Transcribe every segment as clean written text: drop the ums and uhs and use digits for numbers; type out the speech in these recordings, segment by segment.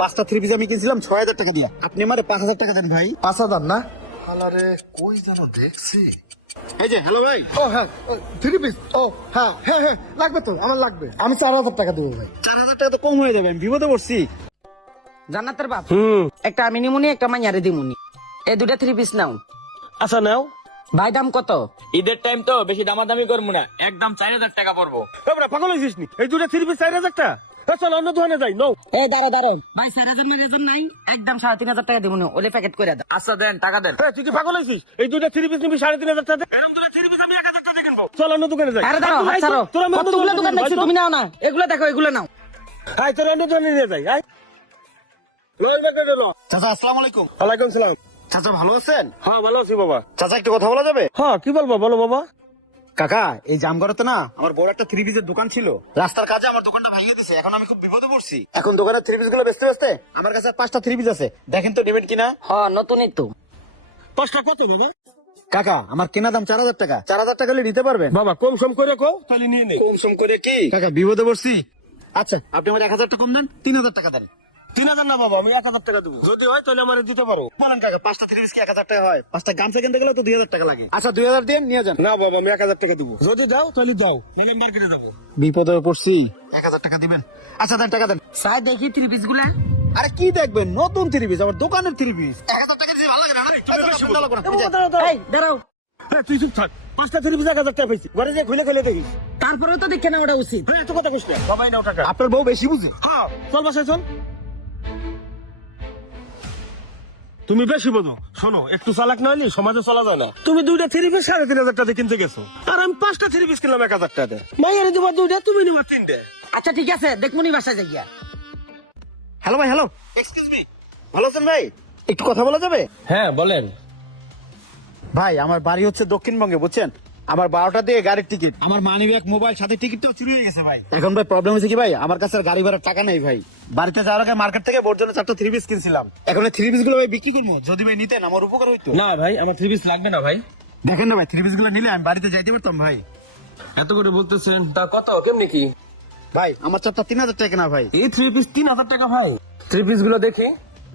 5টা three piece আমি কিনছিলাম 6000 টাকা দিয়া, আপনি আমারে 5000 টাকা দেন ভাই। 5000 না? হালারে কই যেন দেখছি। এই যে হ্যালো ভাই, ও হ্যাঁ, থ্রি পিস। ও হ্যাঁ হ্যাঁ হ্যাঁ, লাগবে তো, আমার লাগবে। আমি 4000 টাকা দেবো ভাই। 4000 টাকা তো কম হয়ে যাবে, আমি বিপদে পড়ছি। জান্নাতের বাপ, একটা আমি নিমুনি, একটা মাইয়ারে দিমুনি। এই দুটা থ্রি পিস নাও। আচ্ছা নাও। ভাই দাম কত? ঈদের টাইম তো বেশি দামাদামি করবো না, একদম 4000 টাকা পড়বো। পাগল হয়েছিস নি? এই দুটা থ্রি পিস 4000 টাকা? চল অন্য দোকানে যাই। নো এই দাঁড়ো দাঁড়ো ভাই, 4000 মেরেজন নাই, একদম 3500 টাকা দিমুনি, ওলে প্যাকেট করে দাও। আচ্ছা দেন, টাকা দেন। তুই কি পাগল হয়েছিস? এই দুটা থ্রি পিস নিবি 3500 টাকা? এরকম দুটা থ্রি পিস আমি 1000 টাকা দিয়ে কিনবো। চল অন্য দোকানে যাই। আরে দাঁড়াও, হাত ছাড়ো। তোরা কতগুলো দোকান দেখছো, তুমি নাও না, এগুলো দেখো, এগুলো নাও। আয় তোর অন্য দোকানে নিয়ে যাই। আয় চাচা, আসসালামু আলাইকুম। ওয়ালাইকুম সালাম। চাচা ভালো আছেন? হ্যাঁ ভালো আছি বাবা। চাচা একটু কথা বলা যাবে? হ্যাঁ কি বলবো, বলো বাবা। কাকা, এই জামগড়াতে না আমার বড় একটা থ্রি পিসের দোকান ছিল, রাস্তার কাজে আমার দোকানটা ভেঙে দিছে, এখন আমি খুব বিপদে পড়ছি। এখন দোকানের থ্রি পিস গুলো বেচতে বেচতে আমার কাছে আর 5টা থ্রি পিস আছে, দেখেন তো নেবেন কিনা। হ্যাঁ নতুনই তো। 5টা কত বাবা? কাকা, আমার কেনা দাম 4000 টাকা, 4000 টাকা হলে নিতে পারবেন? বাবা কম সম করে কও, তাহলে নিয়ে নে। কম সম করে কি কাকা, বিপদে পড়ছি। আচ্ছা আপনি আমার 1000 টাকা কম দেন, 3000 টাকা দেন। 3000 না বাবা, আমি 1000 টাকা দেবো, যদি হয় তাহলে আমার দিতে পারো। বলেন কাকা, 5টা থ্রি পিস কি 1000 টাকা হয়? 5টা গামছা কিনতে গেলে তো 2000 টাকা লাগে। আচ্ছা 2000 দিয়ে নিয়ে যান। না বাবা, আমি 1000 টাকা দেবো, যদি দাও তাহলে দাও, নাহলে মার্কেটে যাবো। বিপদে পড়ছি, 1000 টাকা দিবেন। আচ্ছা দেন, টাকা দেন। সাই দেখি থ্রি পিস গুলা। আরে কি দেখবেন, নতুন থ্রি পিস, আমার দোকানের থ্রি পিস। 1000 টাকা দিয়ে ভালো লাগে না? তুমি বেশি বলো। ভালো করে না। এই দাঁড়াও, হ্যাঁ তুই চুপ থাক। 5টা থ্রি পিস 1000 টাকা পাইছি, ঘরে যে খুলে খুলে দেখিস। তারপরেও তো দেখে না ওটা উচিত। হ্যাঁ এত কথা কইস না, বাবাই নাও টাকা। আপনার বউ বেশি বুঝে। হ্যাঁ চল বাসায় চল। তুমি বেশি বোঝো। শোনো, একটু চালাক না হলে সমাজে চলা যায় না। তুমি দুইটা থ্রি পিস 3500 টাকা কিনতে গেছো, আর আমি 5টা থ্রি পিস কিনলাম 1000 টাকা। মাইয়ারে দিবা দুইটা, তুমি নিবা 3টে। আচ্ছা ঠিক আছে, দেখমুনি বাসায় যাই গিয়া। হ্যালো ভাই, হ্যালো, এক্সকিউজ মি, ভালো আছেন ভাই? একটু কথা বলা যাবে? হ্যাঁ বলেন। ভাই আমার বাড়ি হচ্ছে দক্ষিণবঙ্গে, বুঝছেন? আমার 12টা দিয়ে গাড়ির টিকিট, আমার মানি ব্যাগ, মোবাইল, সাথে টিকিটটাও চুরি হয়ে গেছে ভাই। এখন ভাই প্রবলেম হয়েছে কি ভাই, আমার কাছে আর গাড়ি ভাড়ার টাকা নেই ভাই। বাড়িতে যাওয়ার আগে মার্কেট থেকে বোর জন্য 4টা থ্রি পিস কিনছিলাম, এখন এই থ্রি পিস গুলো ভাই বিক্রি করবো, যদি ভাই নিতেন আমার উপকার হইতো। না ভাই, আমার থ্রি পিস লাগবে না ভাই। দেখেন না ভাই, থ্রি পিস গুলো নিলে আমি বাড়িতে যাইতে পারতাম ভাই। এত করে বলতেছেন, তা কত কেমনি কি? ভাই আমার 4টা 3000 টাকা না ভাই। এই থ্রি পিস 3000 টাকা ভাই? থ্রি পিস গুলো দেখি,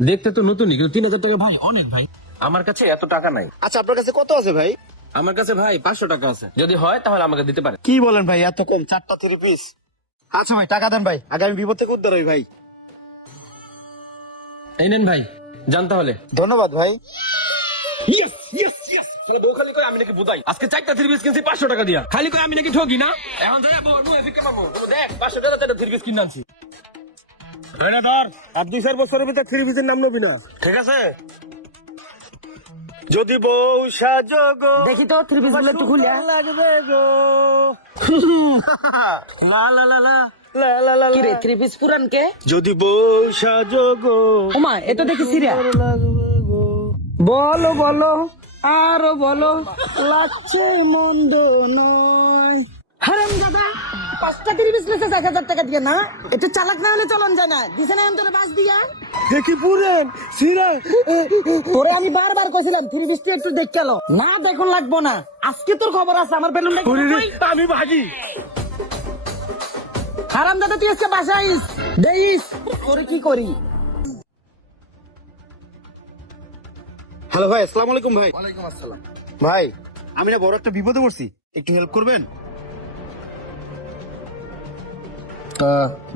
দেখতে তো নতুনই, কিন্তু 3000 টাকা ভাই অনেক ভাই। আমার কাছে এত টাকা নাই। আচ্ছা আপনার কাছে কত আছে ভাই? আমার কাছে ভাই 500 টাকা আছে, যদি হয় তাহলে আমাকে দিতে পারে। কি বলেন ভাই, এত কম? 4টা থ্রি পিস? আচ্ছা ভাই টাকা দেন ভাই, আগামী বিপদ থেকে উদ্ধার হই ভাই। এই নেন ভাই, জান তাহলে। ধন্যবাদ ভাই। Yes yes yes. তোরা বউ খালি কই আমি নাকি বুদাই, আজকে 4টা থ্রি পিস কিনছি 500 টাকা দিয়া। খালি কই আমি নাকি ঠকি না। এখন যাই বউ নু এফিকে পাবো, তো দেখ 500 টাকা তে থ্রি পিস কিনে আনছি। না ধর, আর 2-4 বছরের ভিতরে থ্রি পিসের নাম নবি না, ঠিক আছে? যদি বউ সাজো গো, দেখি তো থ্রি পিস গুলো একটু খুলিয়া। লাগবে গো। লা লা লা লা লা লা লা। কি রে, থ্রি পিস পুরান কে? যদি বউ সাজো গো, ওমা এ তো দেখি সিরিয়া। বলো বলো আরো বলো, লাগছে মন্দ নয়। হারাম দাদা, 5টা থ্রি পিস লেখা 1000 টাকা দিয়ে না, এটা চালাক না হলে চলন যায় না। দিছে না অন্তরে বাস দিয়া। দেখি পুরেন সিরা। তোরে আমি বারবার কইছিলাম থ্রি পিসটা একটু দেখে লো না, দেখুন লাগবো না। আজকে তোর খবর আছে, আমার বেলুন আমি ভাগি। হারাম দাদা, তুই আজকে বাসায় আইস, দেইস তোরে কি করি। হ্যালো ভাই, আসসালামু আলাইকুম ভাই। ওয়ালাইকুম আসসালাম। ভাই আমি না বড় একটা বিপদে পড়ছি, একটু হেল্প করবেন?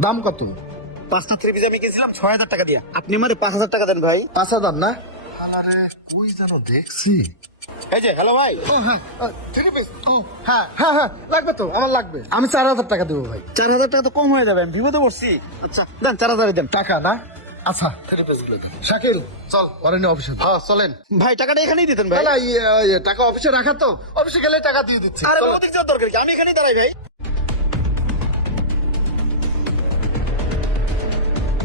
দাম কত? 5টা থ্রি পিস আমি কিনছিলাম 6000 টাকা দিয়া, আপনি আমারে 5000 টাকা দেন ভাই। 5000 না? হালারে কই যেন দেখছি। এই যে হ্যালো ভাই, ও হ্যাঁ, থ্রি পিস। হ্যাঁ হ্যাঁ হ্যাঁ, লাগবে তো, আমার লাগবে। আমি 4000 টাকা দেবো ভাই। 4000 টাকা তো কম হয়ে যাবে, আমি বিপদে পড়ছি। আচ্ছা দেন 4000 দেন। টাকা না? আচ্ছা থ্রি পিস গুলো দেন। শাকিল চল, ওরে নিয়ে অফিসে। হ্যাঁ চলেন। ভাই টাকাটা এখানেই দিতেন ভাই। তাহলে টাকা অফিসে রাখা তো, অফিসে গেলে টাকা দিয়ে দিচ্ছি। আরে চলো। ওদিক যাওয়ার দরকার কি, আমি এখানেই দাঁড়াই ভাই।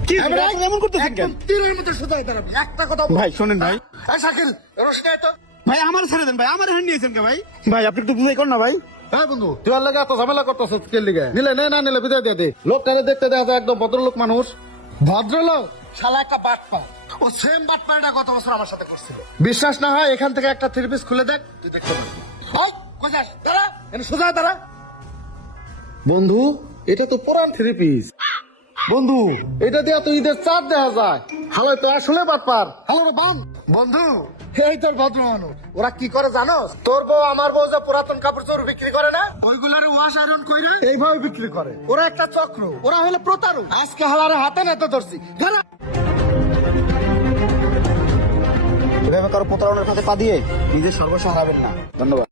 কি এবারে আপনি এমন করতেছেন কেন? একদম তীরের মতো সোজাই দাঁড়াবে, একটা কথা বল। ভাই শোনেন ভাই, এই শাকিল, রশিদ আয় তো। ভাই আমার ছেড়ে দেন ভাই, আমার হ্যান্ড নিয়েছেন কে ভাই? ভাই আপনি একটু বুঝাই কর না ভাই। হ্যাঁ বন্ধু, তুই আর লাগে এত ঝামেলা করতেছ কে লিগে? নিলে নে, না নিলে বিদায় দিয়ে দে। লোকটারে দেখতে দেখা যায় একদম ভদ্রলোক মানুষ। ভদ্রলোক শালা একটা বাটপা। ও সেম বাটপাটা গত বছর আমার সাথে করছিল। বিশ্বাস না হয় এখান থেকে একটা থ্রি পিস খুলে দেখ, তুই দেখতে পাবি। ওই কোথায় দাঁড়া, এনে সোজা দাঁড়া। বন্ধু, এটা তো পুরান থ্রি পিস। বন্ধু এটা দিয়ে তো ঈদের চাঁদ দেখা যায়। হালো তো আসলে বাটপার। হ্যালো রে বান বন্ধু, এই তোর ভদ্র মানুষ। ওরা কি করে জানো? তোর বউ আমার বউ যে পুরাতন কাপড় চোপড় বিক্রি করে না, ওইগুলারে ওয়াশ আয়রন কইরা এইভাবে বিক্রি করে। ওরা একটা চক্র, ওরা হলো প্রতারক। আজকে হালারে হাতে নাতে ধরছি। ঘরে এভাবে কারো প্রতারণার খাতে পা দিয়ে নিজের সর্বস্ব হারাবেন না। ধন্যবাদ।